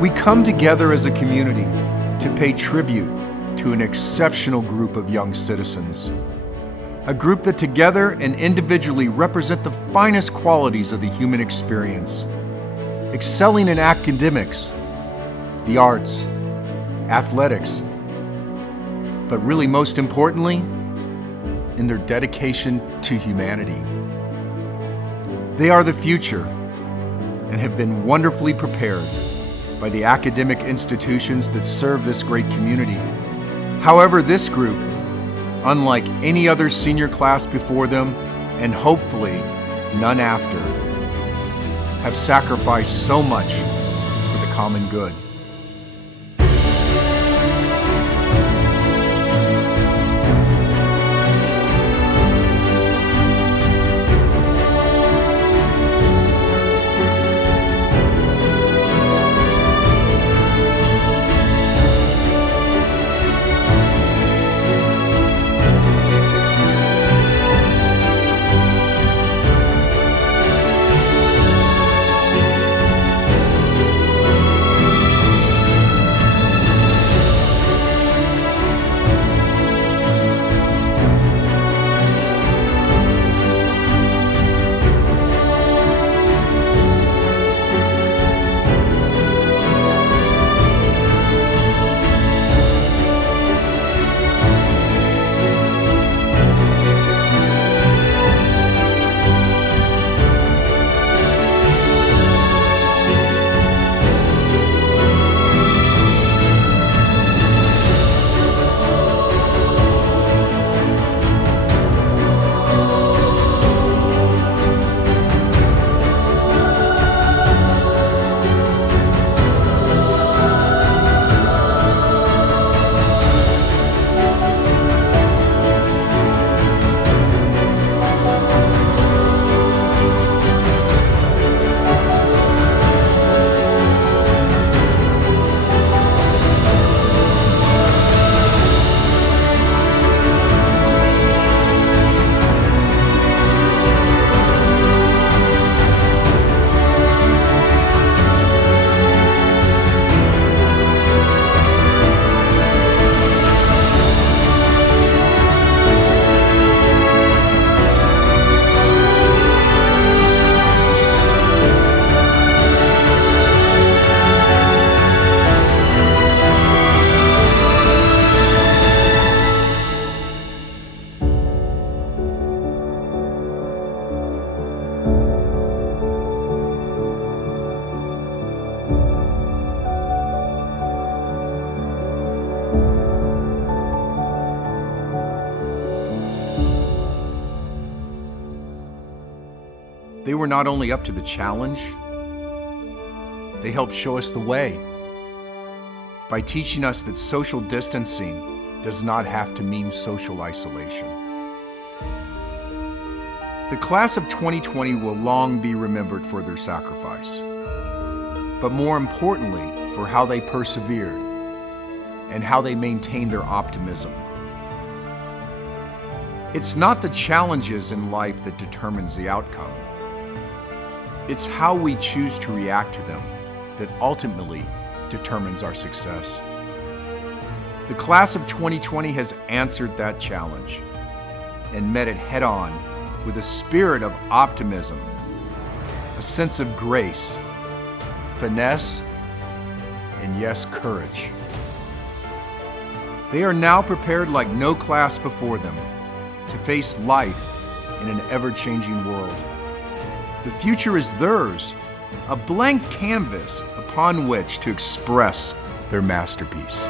We come together as a community to pay tribute to an exceptional group of young citizens. A group that together and individually represent the finest qualities of the human experience, excelling in academics, the arts, athletics, but really most importantly, in their dedication to humanity. They are the future and have been wonderfully prepared by the academic institutions that serve this great community. However, this group, unlike any other senior class before them, and hopefully none after, have sacrificed so much for the common good. They were not only up to the challenge, they helped show us the way by teaching us that social distancing does not have to mean social isolation. The class of 2020 will long be remembered for their sacrifice, but more importantly, for how they persevered and how they maintained their optimism. It's not the challenges in life that determines the outcome. It's how we choose to react to them that ultimately determines our success. The class of 2020 has answered that challenge and met it head on with a spirit of optimism, a sense of grace, finesse, and yes, courage. They are now prepared like no class before them to face life in an ever-changing world. The future is theirs, a blank canvas upon which to express their masterpiece.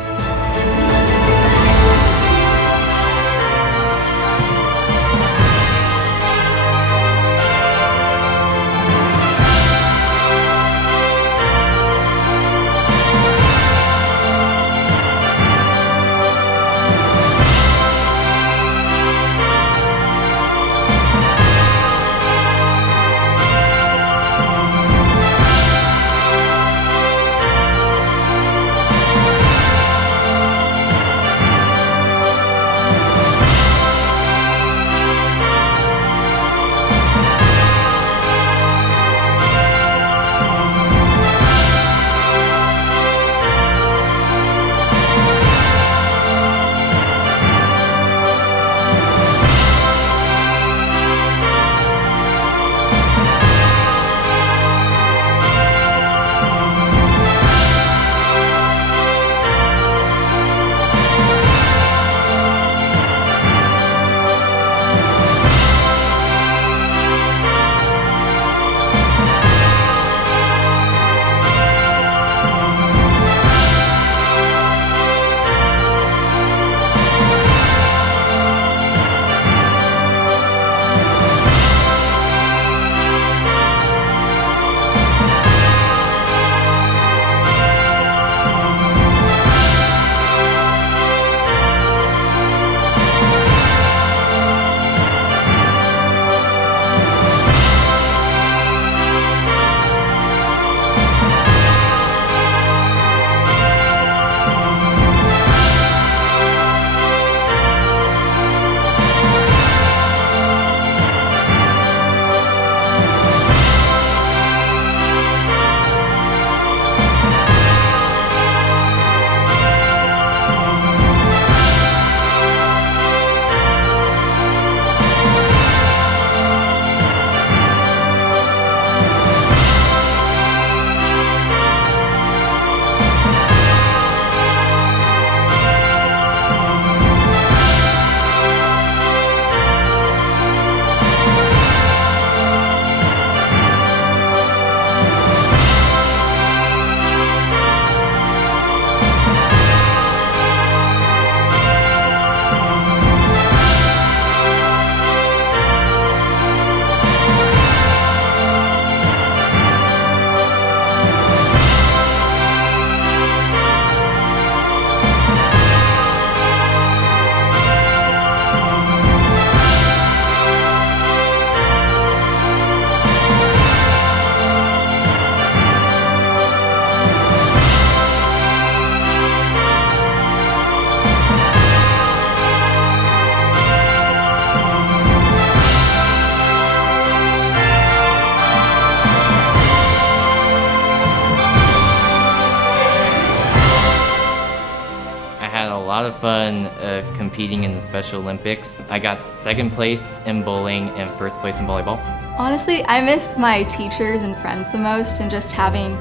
lot of fun competing in the Special Olympics. I got second place in bowling and first place in volleyball. Honestly, I miss my teachers and friends the most, and just having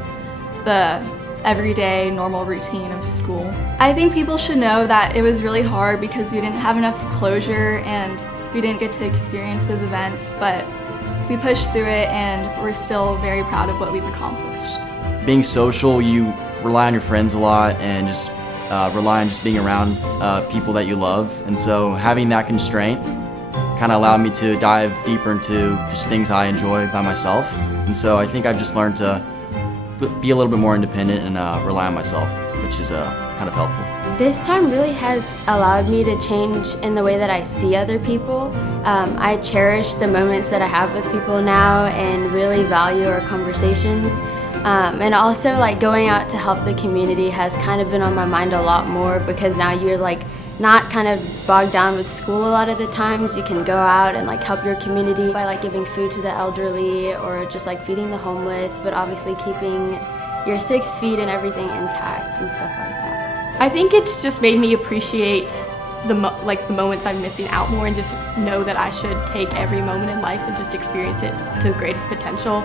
the everyday normal routine of school. I think people should know that it was really hard because we didn't have enough closure and we didn't get to experience those events, but we pushed through it and we're still very proud of what we've accomplished. Being social, you rely on your friends a lot and just rely on just being around people that you love. And so having that constraint kind of allowed me to dive deeper into just things I enjoy by myself. And so I think I've just learned to be a little bit more independent and rely on myself, which is kind of helpful. This time really has allowed me to change in the way that I see other people. I cherish the moments that I have with people now and really value our conversations. And also like going out to help the community has kind of been on my mind a lot more, because now you're like not kind of bogged down with school a lot of the times. You can go out and like help your community by like giving food to the elderly or just like feeding the homeless, but obviously keeping your 6 feet and everything intact and stuff like that. I think it's just made me appreciate the moments I'm missing out more, and just know that I should take every moment in life and just experience it to the greatest potential.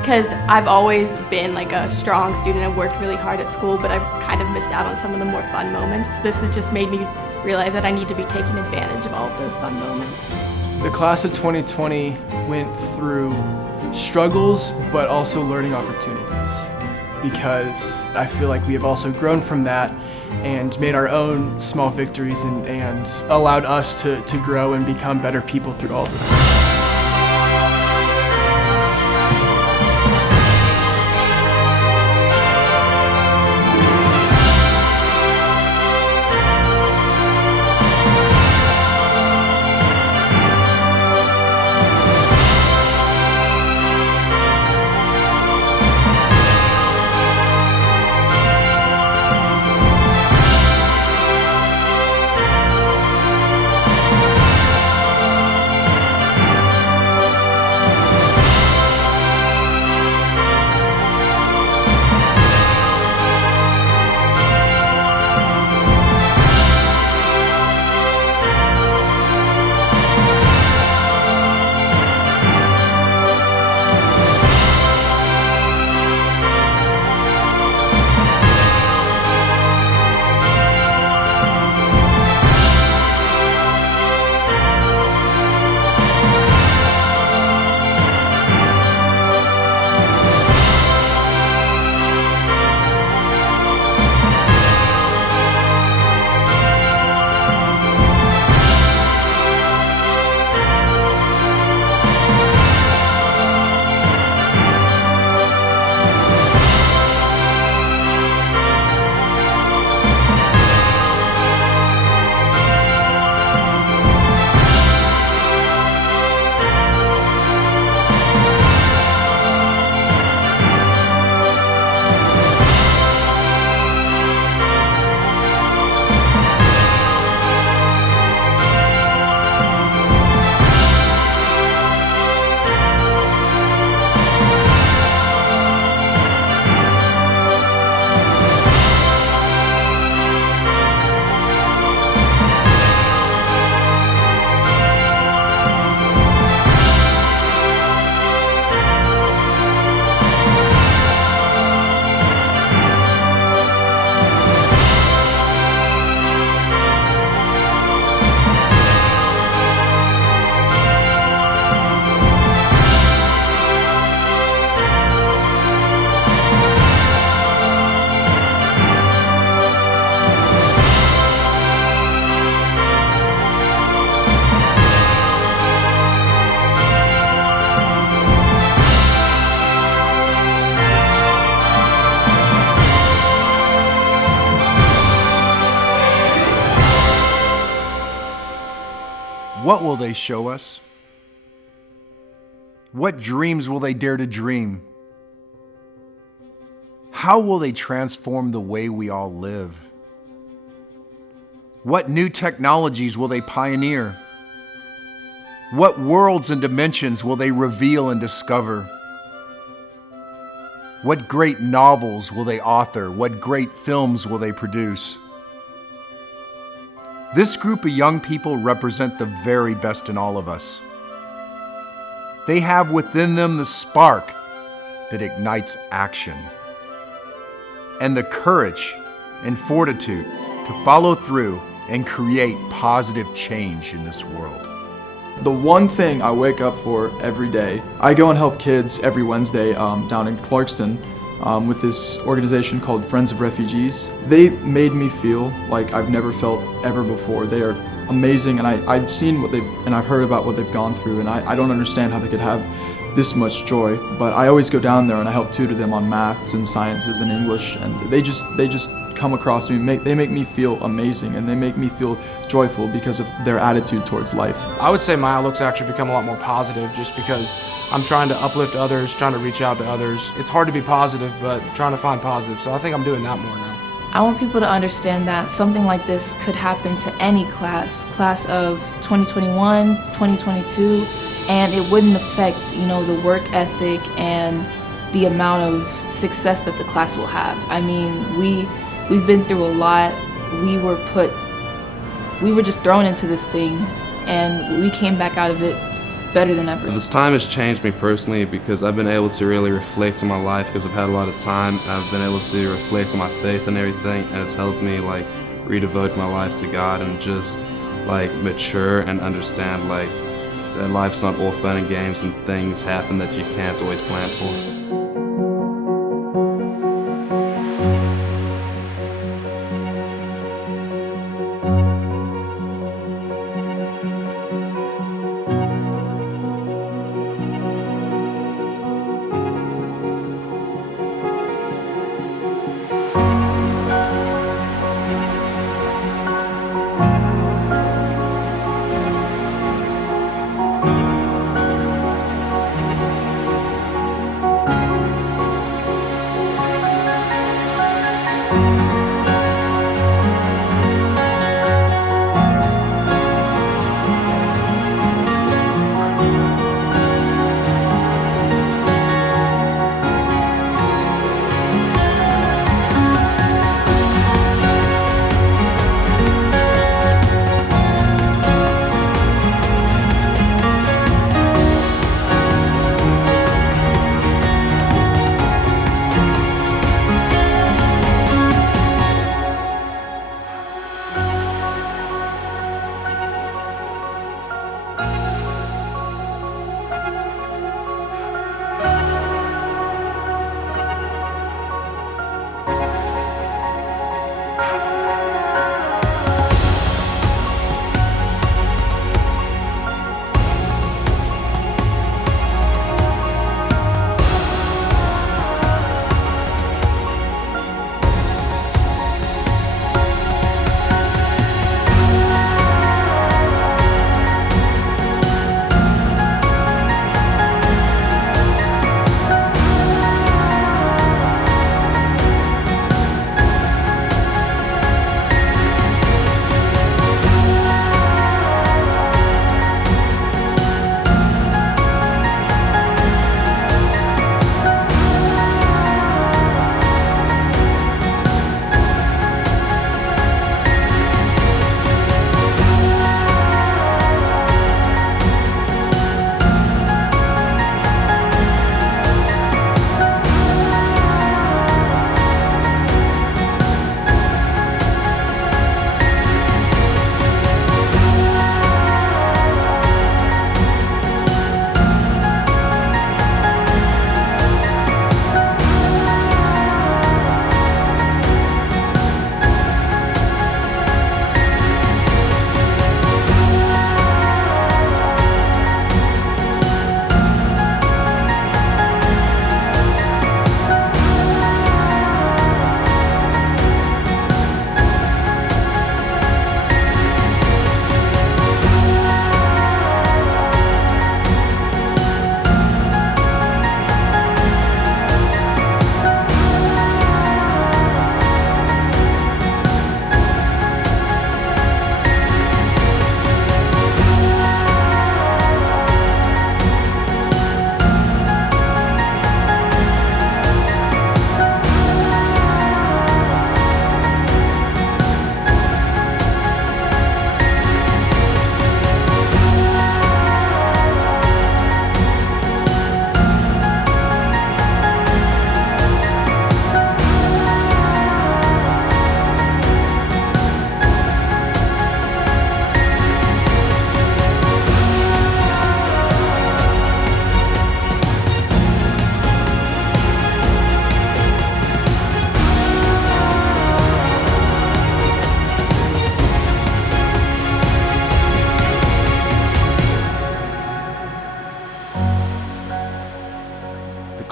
Because I've always been like a strong student and worked really hard at school, but I've kind of missed out on some of the more fun moments. This has just made me realize that I need to be taking advantage of all of those fun moments. The class of 2020 went through struggles, but also learning opportunities, because I feel like we have also grown from that and made our own small victories and allowed us to grow and become better people through all of this. What will they show us? What dreams will they dare to dream? How will they transform the way we all live? What new technologies will they pioneer? What worlds and dimensions will they reveal and discover? What great novels will they author? What great films will they produce? This group of young people represent the very best in all of us. They have within them the spark that ignites action and the courage and fortitude to follow through and create positive change in this world. The one thing I wake up for every day, I go and help kids every Wednesday down in Clarkston with this organization called Friends of Refugees. They made me feel like I've never felt ever before. They are amazing, and I've seen what I've heard about what they've gone through, and I don't understand how they could have this much joy. But I always go down there and I help tutor them on maths and sciences and English, and they just come across me. They make me feel amazing, and they make me feel joyful because of their attitude towards life. I would say my outlook's actually become a lot more positive just because I'm trying to uplift others, trying to reach out to others. It's hard to be positive, but trying to find positive, so I think I'm doing that more now. I want people to understand that something like this could happen to any class of 2021, 2022, and it wouldn't affect, the work ethic and the amount of success that the class will have. I mean, we've been through a lot. We were just thrown into this thing, and we came back out of it better than ever. This time has changed me personally because I've been able to really reflect on my life because I've had a lot of time. I've been able to reflect on my faith and everything, and it's helped me redevote my life to God and just mature and understand that life's not all fun and games and things happen that you can't always plan for.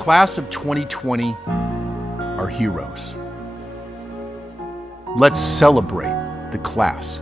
class of 2020 are heroes. Let's celebrate the class